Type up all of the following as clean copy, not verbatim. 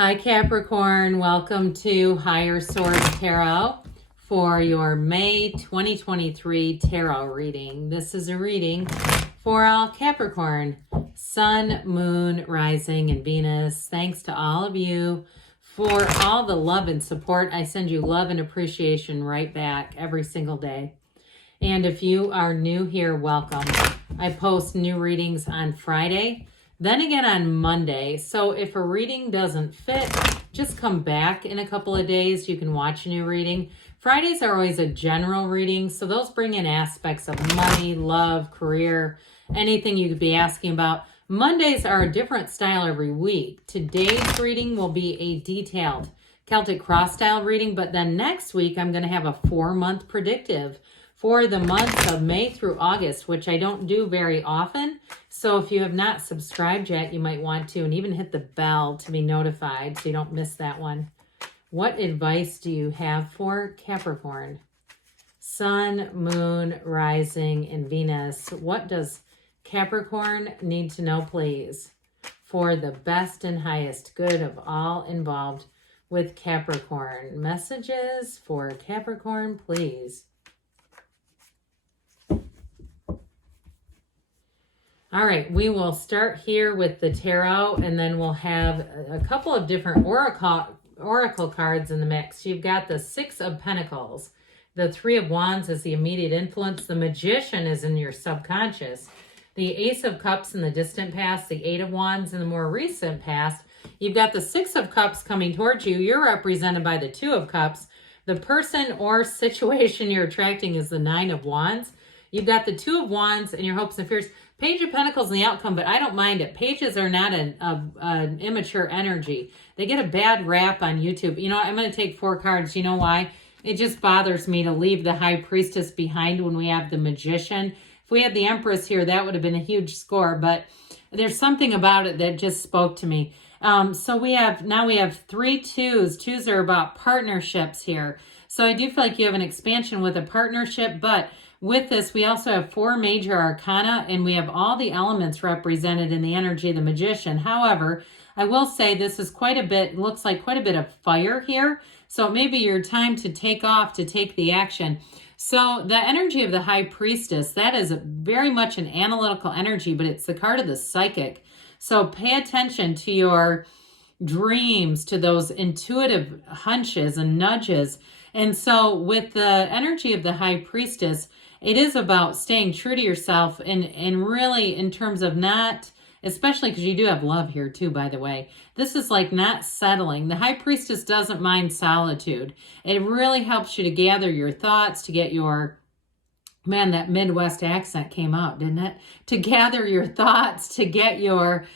Hi Capricorn, welcome to Higher Source Tarot for your May 2023 tarot reading. This is a reading for all Capricorn, Sun, Moon, Rising, and Venus. Thanks to all of you for all the love and support. I send you love and appreciation right back every single day. And if you are new here, welcome. I post new readings on Friday, then again on Monday. So if a reading doesn't fit, just come back in a couple of days. You can watch a new reading. Fridays are always a general reading, so those bring in aspects of money, love, career, anything you could be asking about. Mondays are a different style every week. Today's reading will be a detailed Celtic cross style reading, but then next week I'm going to have a 4-month predictive for the months of May through August, which I don't do very often. So if you have not subscribed yet, you might want to, and even hit the bell to be notified so you don't miss that one. What advice do you have for Capricorn? Sun, Moon, Rising, and Venus. What does Capricorn need to know, please, for the best and highest good of all involved with Capricorn? Messages for Capricorn, please. All right, we will start here with the tarot, and then we'll have a couple of different oracle cards in the mix. You've got the Six of Pentacles. The Three of Wands is the immediate influence. The Magician is in your subconscious. The Ace of Cups in the distant past. The Eight of Wands in the more recent past. You've got the Six of Cups coming towards you. You're represented by the Two of Cups. The person or situation you're attracting is the Nine of Wands. You've got the Two of Wands and your hopes and fears. Page of Pentacles and the outcome, but I don't mind it. Pages are not an immature energy. They get a bad rap on YouTube. You know, I'm going to take 4 cards. You know why? It just bothers me to leave the High Priestess behind when we have the Magician. If we had the Empress here, that would have been a huge score, but there's something about it that just spoke to me. So we have 3 twos. Twos are about partnerships here. So I do feel like you have an expansion with a partnership, but with this, we also have 4 major arcana, and we have all the elements represented in the energy of the Magician. However, I will say this is quite a bit, looks like quite a bit of fire here. So it may be your time to take off, to take the action. So the energy of the High Priestess, that is very much an analytical energy, but it's the card of the psychic. So pay attention to your dreams, to those intuitive hunches and nudges. And so with the energy of the High Priestess, it is about staying true to yourself and really in terms of not, especially because you do have love here too, by the way. This is like not settling. The High Priestess doesn't mind solitude. It really helps you to gather your thoughts, to get your, man, that Midwest accent came out, didn't it? To gather your thoughts, to get your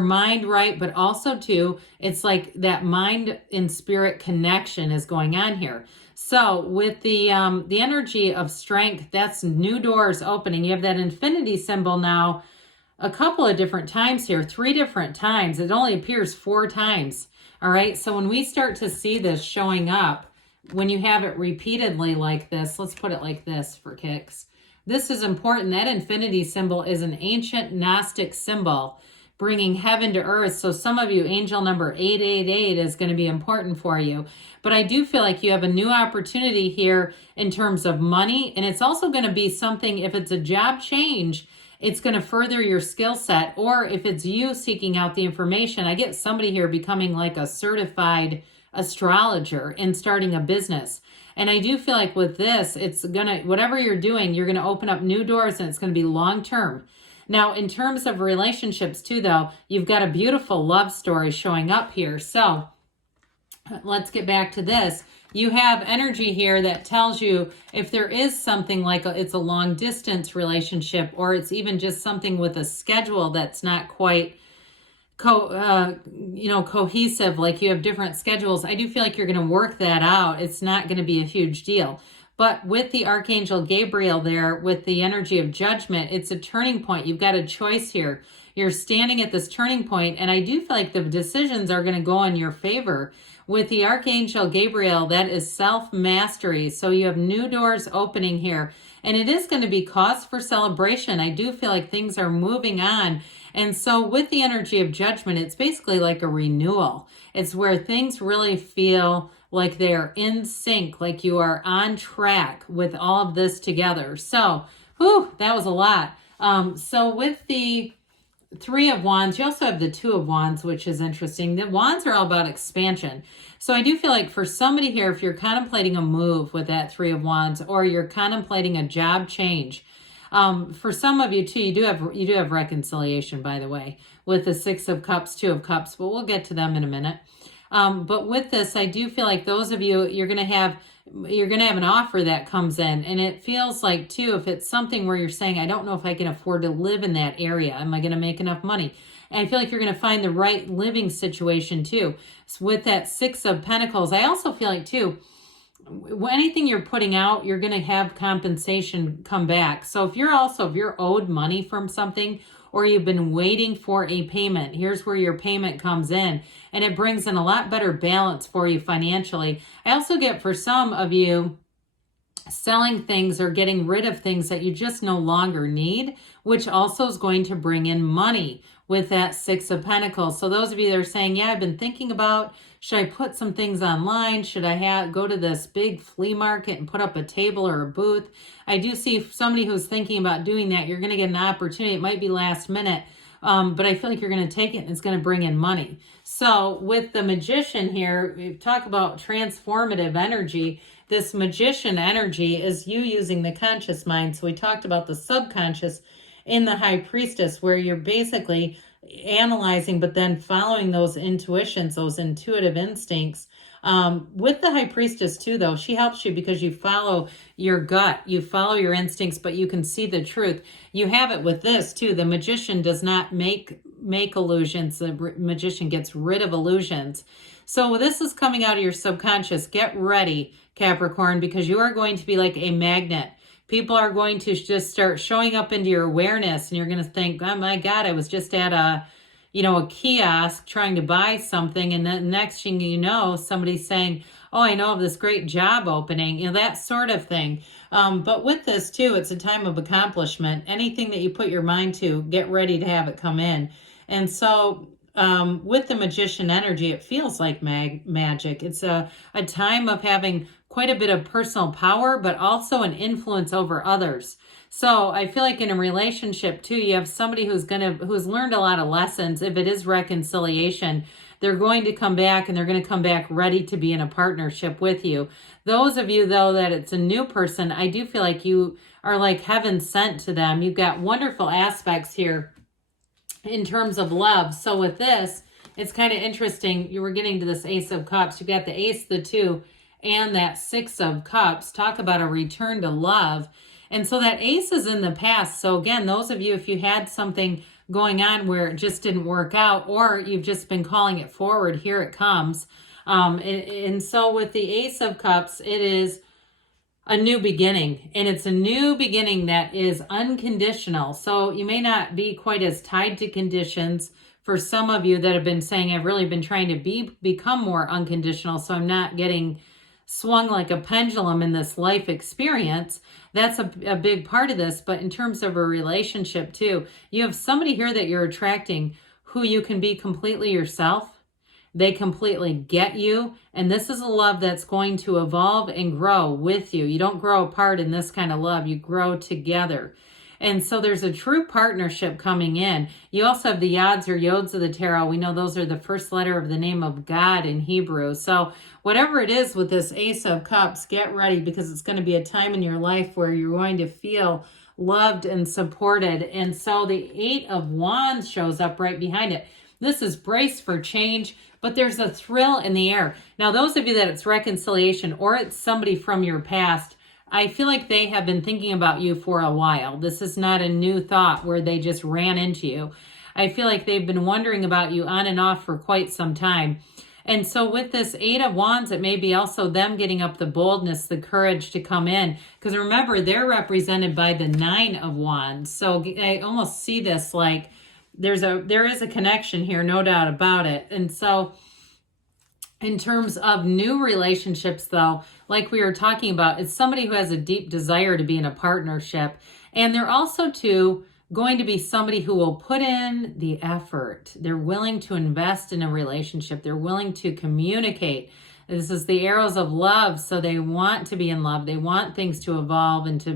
mind right, but also too, it's like that mind and spirit connection is going on here. So with the energy of strength, that's new doors opening. You have that infinity symbol now a couple of different times here, 3 different times. It only appears 4 times. All right. So when we start to see this showing up, when you have it repeatedly like this, let's put it like this for kicks. This is important. That infinity symbol is an ancient Gnostic symbol, bringing heaven to earth. So some of you, angel number 888 is going to be important for you. But I do feel like you have a new opportunity here in terms of money. And it's also going to be something, if it's a job change, it's going to further your skill set. Or if it's you seeking out the information, I get somebody here becoming like a certified astrologer and starting a business. And I do feel like with this, it's going to, whatever you're doing, you're going to open up new doors and it's going to be long-term. Now, in terms of relationships too, though, you've got a beautiful love story showing up here. So let's get back to this. You have energy here that tells you if there is something like it's a long distance relationship, or it's even just something with a schedule that's not quite cohesive, like you have different schedules. I do feel like you're going to work that out. It's not going to be a huge deal. But with the Archangel Gabriel there, with the energy of judgment, it's a turning point. You've got a choice here. You're standing at this turning point, and I do feel like the decisions are going to go in your favor. With the Archangel Gabriel, that is self-mastery. So you have new doors opening here, and it is going to be cause for celebration. I do feel like things are moving on, And so with the energy of Judgment, it's basically like a renewal. It's where things really feel like they're in sync, like you are on track with all of this together. So, that was a lot. So with the Three of Wands, you also have the Two of Wands, which is interesting. The Wands are all about expansion. So I do feel like for somebody here, if you're contemplating a move with that Three of Wands, or you're contemplating a job change, for some of you too, you do have reconciliation, by the way, with the Six of Cups, Two of Cups, but we'll get to them in a minute. But with this, I do feel like those of you, you're going to have an offer that comes in, and it feels like too, if it's something where you're saying, I don't know if I can afford to live in that area. Am I going to make enough money? And I feel like you're going to find the right living situation too. So with that Six of Pentacles, I also feel like too, anything you're putting out, you're going to have compensation come back. So if you're owed money from something, or you've been waiting for a payment, here's where your payment comes in, and it brings in a lot better balance for you financially. I also get, for some of you, selling things or getting rid of things that you just no longer need, which also is going to bring in money with that Six of Pentacles. So those of you that are saying, yeah, I've been thinking about, should I put some things online? Should I go to this big flea market and put up a table or a booth? I do see somebody who's thinking about doing that. You're going to get an opportunity. It might be last minute, but I feel like you're going to take it and it's going to bring in money. So with the Magician here, we talk about transformative energy. This Magician energy is you using the conscious mind. So we talked about the subconscious in the High Priestess, where you're basically analyzing, but then following those intuitions, those intuitive instincts. With the High Priestess too, though, she helps you because you follow your gut, you follow your instincts, but you can see the truth. You have it with this too. The Magician does not make illusions. The Magician gets rid of illusions. So this is coming out of your subconscious. Get ready, Capricorn, because you are going to be like a magnet. People are going to just start showing up into your awareness, and you're going to think, oh my God, I was just at a kiosk trying to buy something, and then next thing you know, somebody's saying, oh, I know of this great job opening, that sort of thing. But with this too, it's a time of accomplishment. Anything that you put your mind to, get ready to have it come in. And so with the Magician energy, it feels like magic. It's a time of having quite a bit of personal power, but also an influence over others. So I feel like in a relationship too, you have somebody who's learned a lot of lessons. If it is reconciliation, they're going to come back, and they're going to come back ready to be in a partnership with you. Those of you though that it's a new person, I do feel like you are like heaven sent to them. You've got wonderful aspects here in terms of love. So with this, it's kind of interesting. You were getting to this Ace of Cups. You got the Ace, the Two, and that Six of Cups. Talk about a return to love. And so that Ace is in the past. So again, those of you, if you had something going on where it just didn't work out, or you've just been calling it forward, here it comes. And so with the Ace of Cups, it is a new beginning, and it's a new beginning that is unconditional. So you may not be quite as tied to conditions. For some of you that have been saying, I've really been trying to become more unconditional, so I'm not getting swung like a pendulum in this life experience. That's a big part of this. But in terms of a relationship too, you have somebody here that you're attracting who you can be completely yourself. They completely get you. And this is a love that's going to evolve and grow with you. You don't grow apart in this kind of love. You grow together. And so there's a true partnership coming in. You also have the Yods or Yods of the Tarot. We know those are the first letter of the name of God in Hebrew. So whatever it is with this Ace of Cups, get ready, because it's going to be a time in your life where you're going to feel loved and supported. And so the Eight of Wands shows up right behind it. This is brace for change, but there's a thrill in the air. Now, those of you that it's reconciliation, or it's somebody from your past, I feel like they have been thinking about you for a while. This is not a new thought where they just ran into you. I feel like they've been wondering about you on and off for quite some time. And so with this Eight of Wands, it may be also them getting up the boldness, the courage to come in. Because remember, they're represented by the Nine of Wands. So I almost see this like there is a connection here, no doubt about it. And so in terms of new relationships, though, like we were talking about, it's somebody who has a deep desire to be in a partnership. And they're also, too, going to be somebody who will put in the effort. They're willing to invest in a relationship. They're willing to communicate. This is the arrows of love, so they want to be in love. They want things to evolve and to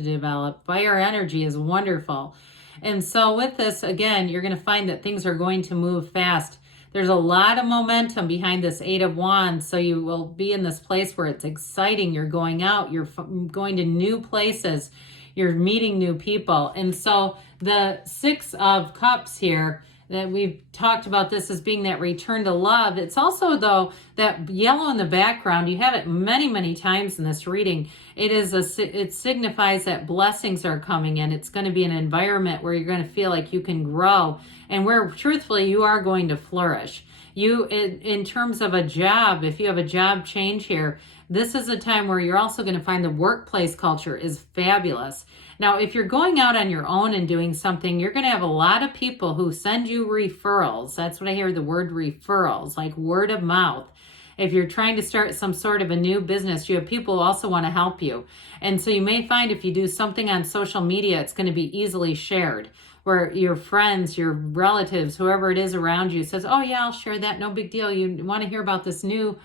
develop. Fire energy is wonderful. And so with this, again, you're going to find that things are going to move fast. There's a lot of momentum behind this Eight of Wands, so you will be in this place where it's exciting. You're going out. You're going to new places. You're meeting new people. And so the Six of Cups here, that we've talked about this as being that return to love. It's also, though, that yellow in the background. You have it many, many times in this reading. It signifies that blessings are coming in. It's going to be an environment where you're going to feel like you can grow and where, truthfully, you are going to flourish. In terms of a job, if you have a job change here, this is a time where you're also going to find the workplace culture is fabulous. Now, if you're going out on your own and doing something, you're going to have a lot of people who send you referrals. That's what I hear, the word referrals, like word of mouth. If you're trying to start some sort of a new business, you have people who also want to help you. And so you may find if you do something on social media, it's going to be easily shared, where your friends, your relatives, whoever it is around you says, oh yeah, I'll share that. No big deal. You want to hear about this new,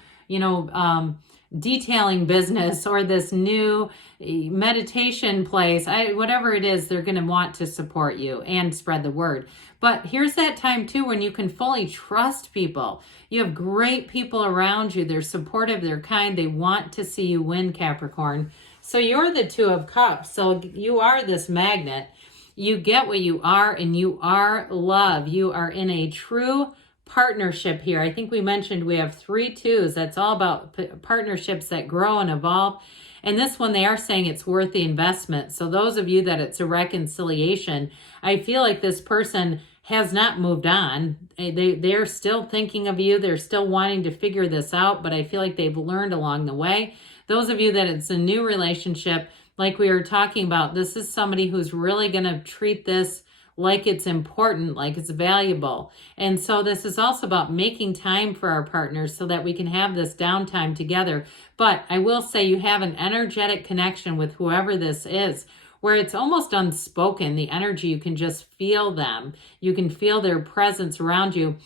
detailing business or this new meditation place, whatever it is, they're going to want to support you and spread the word. But here's that time too when you can fully trust people. You have great people around you. They're supportive, they're kind, they want to see you win, Capricorn. So you're the Two of Cups. So you are this magnet. You get what you are, and you are love. You are in a true partnership here. I think we mentioned we have 3 twos. That's all about partnerships that grow and evolve. And this one, they are saying it's worth the investment. So those of you that it's a reconciliation, I feel like this person has not moved on. They're still thinking of you. They're still wanting to figure this out, but I feel like they've learned along the way. Those of you that it's a new relationship, like we were talking about, this is somebody who's really going to treat this like it's important, like it's valuable. And so this is also about making time for our partners so that we can have this downtime together. But I will say you have an energetic connection with whoever this is, where it's almost unspoken. The energy, you can just feel them. You can feel their presence around you.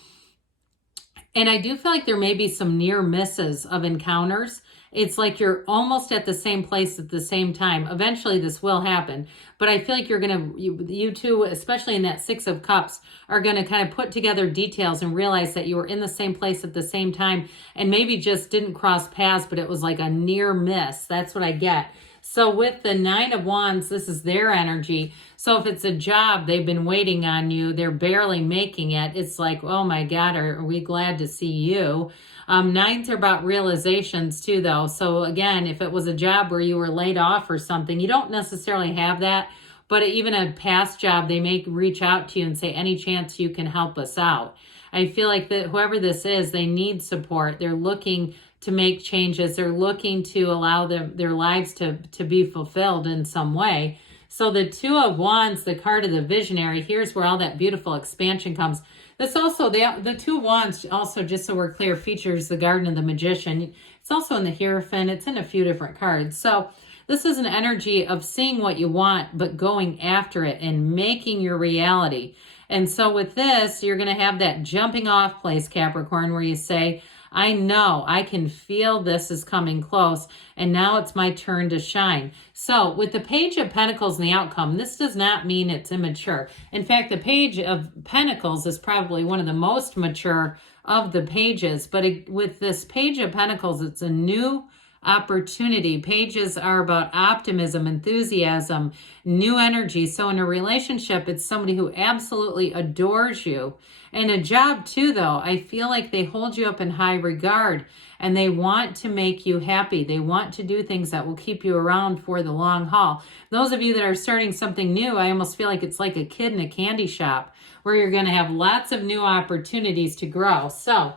And I do feel like there may be some near misses of encounters. It's like you're almost at the same place at the same time. Eventually this will happen, but I feel like you two, especially in that Six of Cups, are going to kind of put together details and realize that you were in the same place at the same time and maybe just didn't cross paths, but it was like a near miss. That's what I get. So with the Nine of Wands, this is their energy. So if it's a job, they've been waiting on you, they're barely making it. It's like, oh my God, are we glad to see you? Nines are about realizations too, though. So again, if it was a job where you were laid off or something, you don't necessarily have that, but even a past job, they may reach out to you and say, any chance you can help us out. I feel like that whoever this is, they need support. They're looking to make changes. They're looking to allow their lives to be fulfilled in some way. So the Two of Wands, the card of the visionary, here's where all that beautiful expansion comes. This also, the Two of Wands also, just so we're clear, features the Garden of the Magician. It's also in the Hierophant. It's in a few different cards. So this is an energy of seeing what you want, but going after it and making your reality. And so with this, you're going to have that jumping off place, Capricorn, where you say, I know, I can feel this is coming close, and now it's my turn to shine. So with the Page of Pentacles and the outcome, this does not mean it's immature. In fact, the Page of Pentacles is probably one of the most mature of the pages, but with this Page of Pentacles, it's a new opportunity. Pages are about optimism, enthusiasm, new energy. So in a relationship, it's somebody who absolutely adores you. And a job too, though, I feel like they hold you up in high regard and they want to make you happy. They want to do things that will keep you around for the long haul. Those of you that are starting something new, I almost feel like it's like a kid in a candy shop where you're going to have lots of new opportunities to grow. So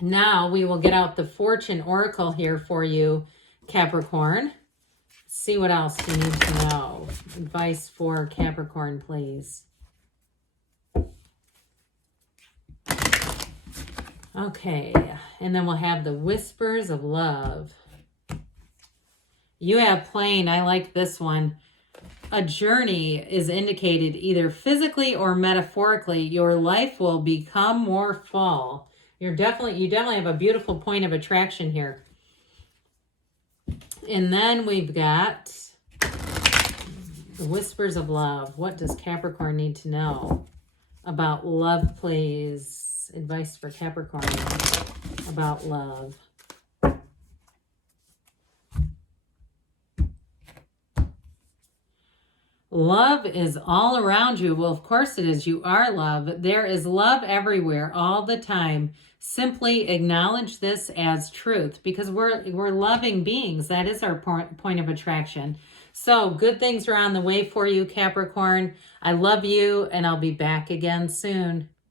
now we will get out the Fortune Oracle here for you, Capricorn. See what else you need to know. Advice for Capricorn, please. Okay, and then we'll have the Whispers of Love. You have Plain. I like this one. a journey is indicated either physically or metaphorically. Your life will become more full. You definitely have a beautiful point of attraction here. And then we've got the whispers of love. What does Capricorn need to know about love, please? Advice for Capricorn about love. Love is all around you. Well, of course it is. You are love. There is love everywhere all the time. Simply acknowledge this as truth because we're loving beings. That is our point of attraction. So good things are on the way for you, Capricorn. I love you, and I'll be back again soon.